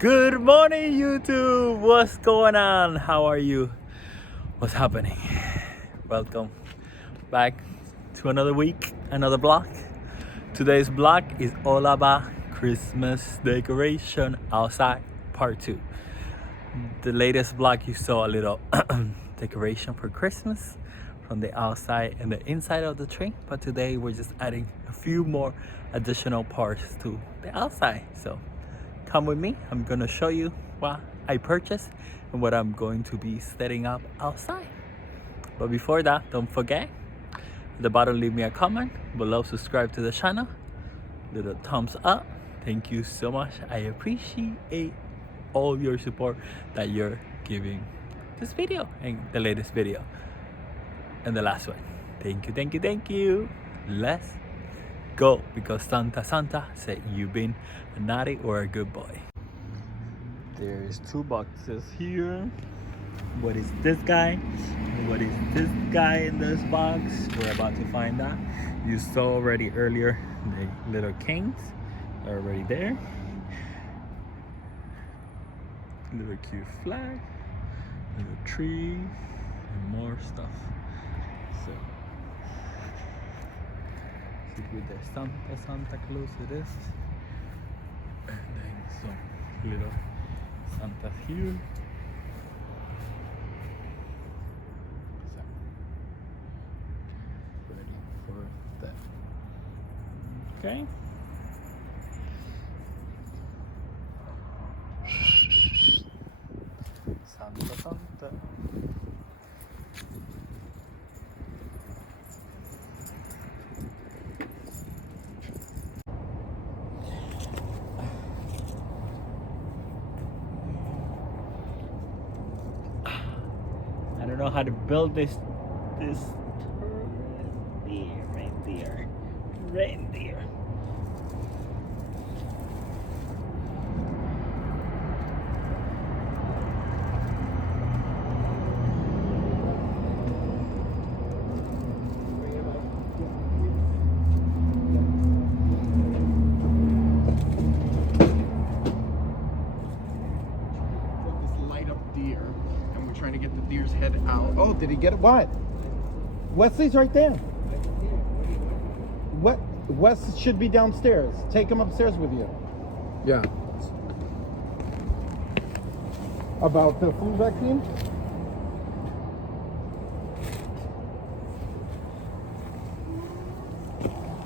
Good morning, YouTube. What's going on? How are you? What's happening? Welcome back to another week, another vlog. Today's vlog is all about Christmas decoration outside, part 2. The latest vlog you saw a little decoration for Christmas from the outside and the inside of the tree, but today we're just adding a few more additional parts to the outside. So come with me. I'm gonna show you what I purchased and what I'm going to be setting up outside. But before that, don't forget, at the bottom leave me a comment, below subscribe to the channel, little thumbs up. Thank you so much. I appreciate all your support that you're giving this video and the latest video and the last one. Thank you, thank you, thank you. Let's go, because Santa said you've been a naughty or a good boy. There's 2 boxes here. What is this guy? What is this guy in this box? We're about to find out. You saw already earlier the little kings are already there. Little cute flag, little tree, and more stuff. So with the Santa Claus it is, and then some little Santas here. So ready for that. Okay. Santa. I don't know how to build this reindeer. Trying to get the deer's head out. Oh, did he get it? What? Wesley's right there. What? Wes should be downstairs. Take him upstairs with you. Yeah. About the flu vaccine?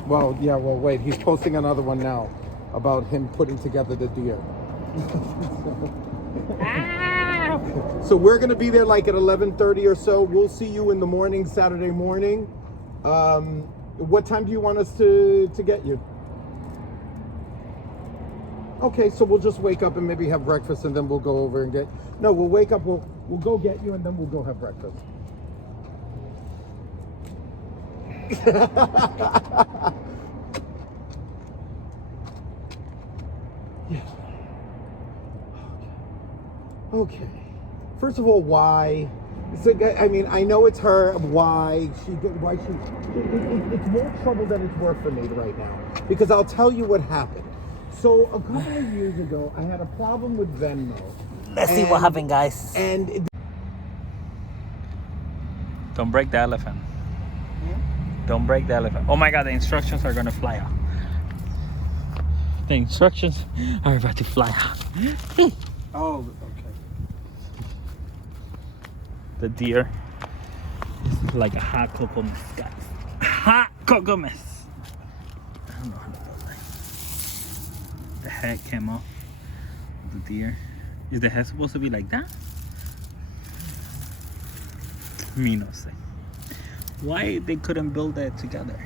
Well, yeah, well, wait. He's posting another one now about him putting together the deer. So we're gonna be there like at 11:30 or so. We'll see you in the morning, Saturday morning. What time do you want us to get you? Okay, so we'll just wake up and maybe have breakfast, and then we'll go over and get. No, we'll wake up. We'll go get you, and then we'll go have breakfast. Yes. Okay. First of all, why? So, I mean, I know it's her. Why she? It's more trouble than it's worth for me right now. Because I'll tell you what happened. So a couple of years ago, I had a problem with Venmo. Let's see what happened, guys. And Don't break the elephant. Don't break the elephant. Oh my God, the instructions are gonna fly out. The instructions are about to fly out. oh, okay. The deer is like a hot cocoa mess, guys. Hot cocoa mess. I don't know how to build that. The head came off of the deer. Is the head supposed to be like that? Me no sé. Why they couldn't build that together?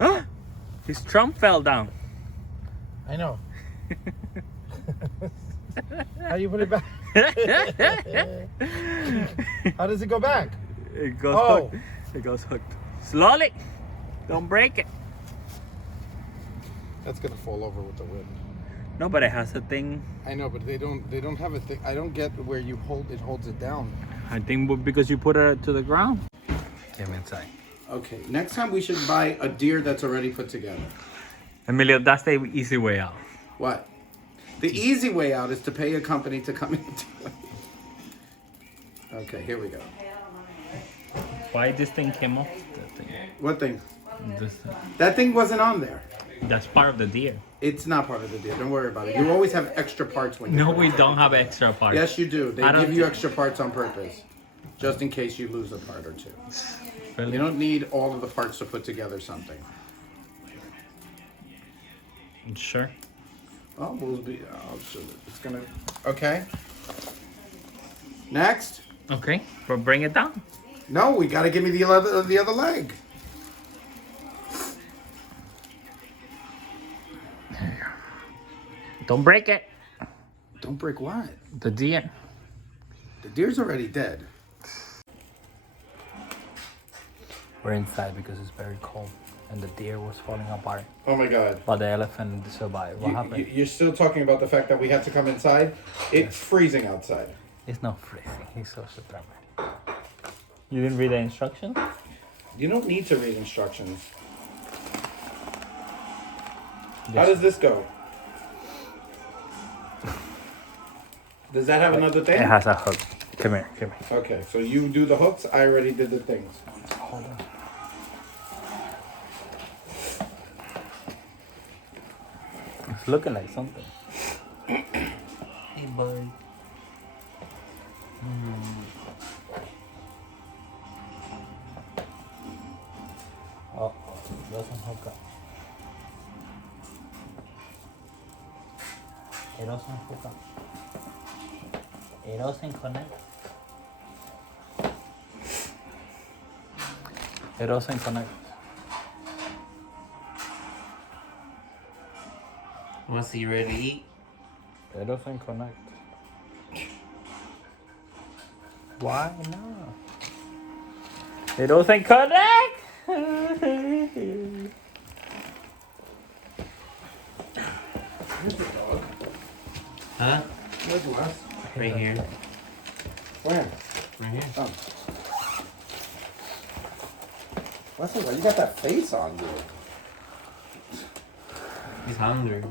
Ah! His trunk fell down. I know. How do you put it back? How does it go back? It goes hooked. It goes hooked. Slowly. Don't break it. That's gonna fall over with the wind. No, but it has a thing. I know, but they don't have a thing. I don't get where you holds it down. I think because you put it to the ground. Get inside. Okay, next time we should buy a deer that's already put together. Emilio, that's the easy way out. What? The easy way out is to pay a company to come in and do it. Okay, here we go. Why this thing came off? That thing. What thing? This thing. That thing wasn't on there. That's part of the deer. It's not part of the deal. Don't worry about it. You always have extra parts when you No, put we it don't have together. extra parts. Yes, you do. They I don't give you think- extra parts on purpose, just in case you lose a part or two. Really? You don't need all of the parts to put together something. Sure. Oh, we'll be. It's gonna. Okay. Next. Okay, but bring it down. No, we gotta give me the other leg. Don't break it. Don't break what? The deer. The deer's already dead. We're inside because it's very cold and the deer was falling apart. Oh my God. But the elephant survived. What happened? You're still talking about the fact that we had to come inside? It's freezing outside. It's not freezing. He's so determined. You didn't read the instructions? You don't need to read instructions. Yes. How does this go? Does that have another thing? It has a hook. Come here, come here. Okay, so you do the hooks. I already did the things. Hold on. It's looking like something. Hey, boy. Oh, doesn't hook up. It doesn't hook up. It doesn't connect. It doesn't connect. Once you ready to eat, It doesn't connect. Why not? It doesn't connect! huh? Where's Wes? Right here, Where? right here. Oh. Wesley, why you got that face on, dude? He's hungry.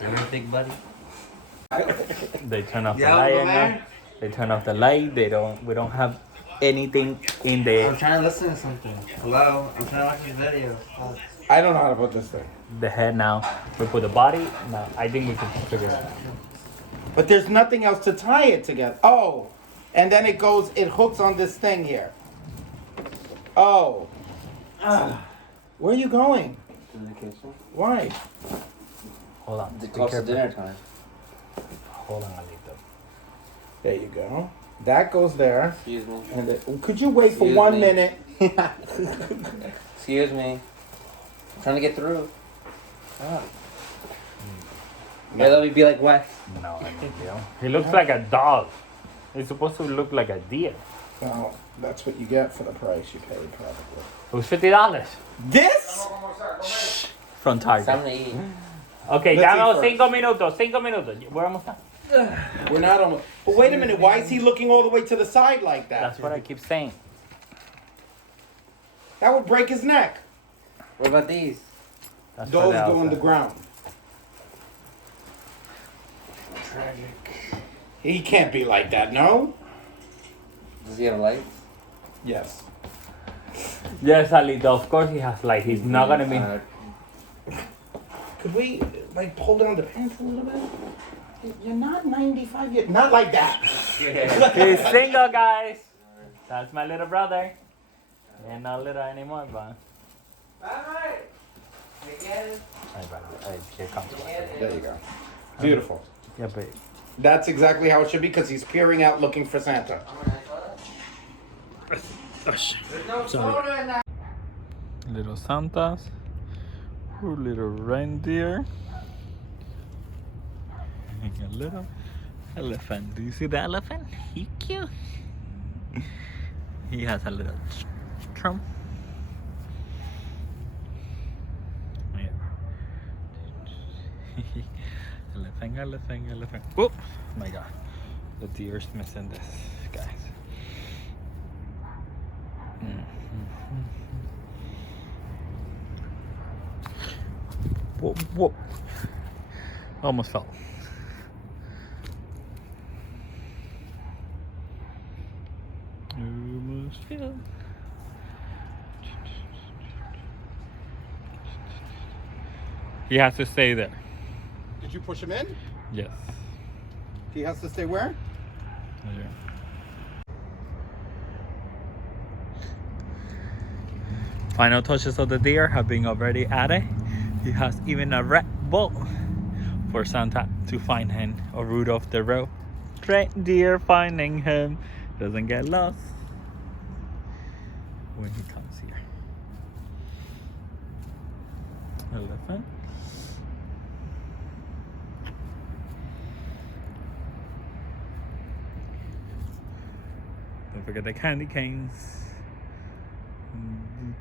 Everything, buddy. They turn off the Yeah, light over now. there. They turn off the light. We don't have anything in I'm the trying to listen to something. Hello? I'm trying to watch your video. Oh. I don't know how to put this thing. head now. We put the body. Now I think we can figure it out. But there's nothing else to tie it together. Oh, and then it hooks on this thing here. Oh. Where are you going? In the kitchen. Why? Hold on. It's Be close to careful. dinner time. Hold on, Alito. There you go. That goes there. Excuse me. And could you wait for Excuse 1 me. minute? Excuse me. I'm trying to get through. Ah. Yeah, let me be like Wes. No, Emilio. He looks like a dog. He's supposed to look like a deer. Well, that's what you get for the price you paid, probably. It was $50 This? from It's Target. time to eat. Okay, Let's ya eat no, first. 5 minutos. We're almost done. We're not almost. But wait a minute. Why is he looking all the way to the side like that? That's what I keep saying. That would break his neck. What about these? That's for Those the go on the outside. ground. Tragic. He can't be like that, no? Does he have lights? Yes. Yes, Alito, of course he has light. He's not gonna be. Could we, like, pull down the pants a little bit? You're not 95 yet. Not like that. He's single, guys. That's my little brother. Yeah, not little anymore, but. Hey, brother. Hey, here comes one. There you go. Beautiful. Yeah, but That's exactly how it should be because he's peering out looking for Santa. little Santas, poor little reindeer, and a little elephant. Do you see the elephant? He cute. He has a little trump. Yeah. Elephant. Whoop! Oh my God, the deer's missing this, guys. Whoa, whoa. Almost fell. Almost fell. He has to stay there. Did you push him in? Yes. He has to stay where? Yeah. Final touches of the deer have been already added. He has even a red bull for Santa to find him or Rudolph the red deer finding him doesn't get lost when he comes here. Elephant. Don't forget the candy canes.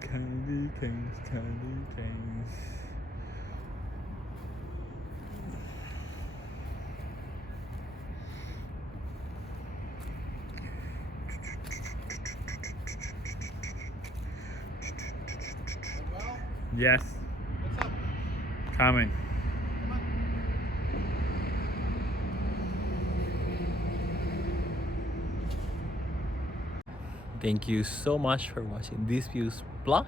Candy canes, candy canes. Well, Yes, what's up? coming. Come on. Thank you so much for watching this views vlog.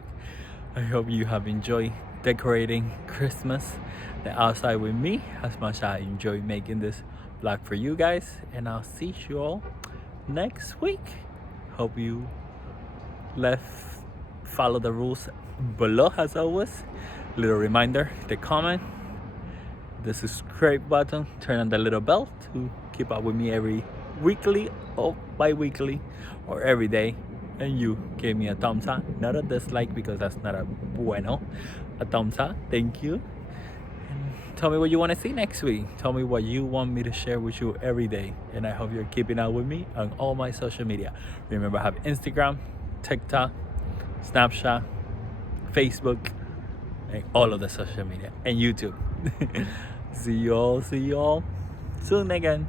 I hope you have enjoyed decorating Christmas the outside with me as much as I enjoy making this vlog for you guys, and I'll see you all next week. Hope you follow the rules below as always. Little reminder, the comment, the subscribe button, turn on the little bell to keep up with me every weekly or bi-weekly or every day. And you gave me a thumbs up, not a dislike, because that's not a bueno. A thumbs up, thank you. And tell me what you want to see next week. Tell me what you want me to share with you every day. And I hope you're keeping up with me on all my social media. Remember, I have Instagram, TikTok, Snapchat, Facebook, and all of the social media, and YouTube. See you all soon again.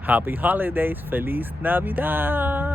Happy holidays, Feliz Navidad.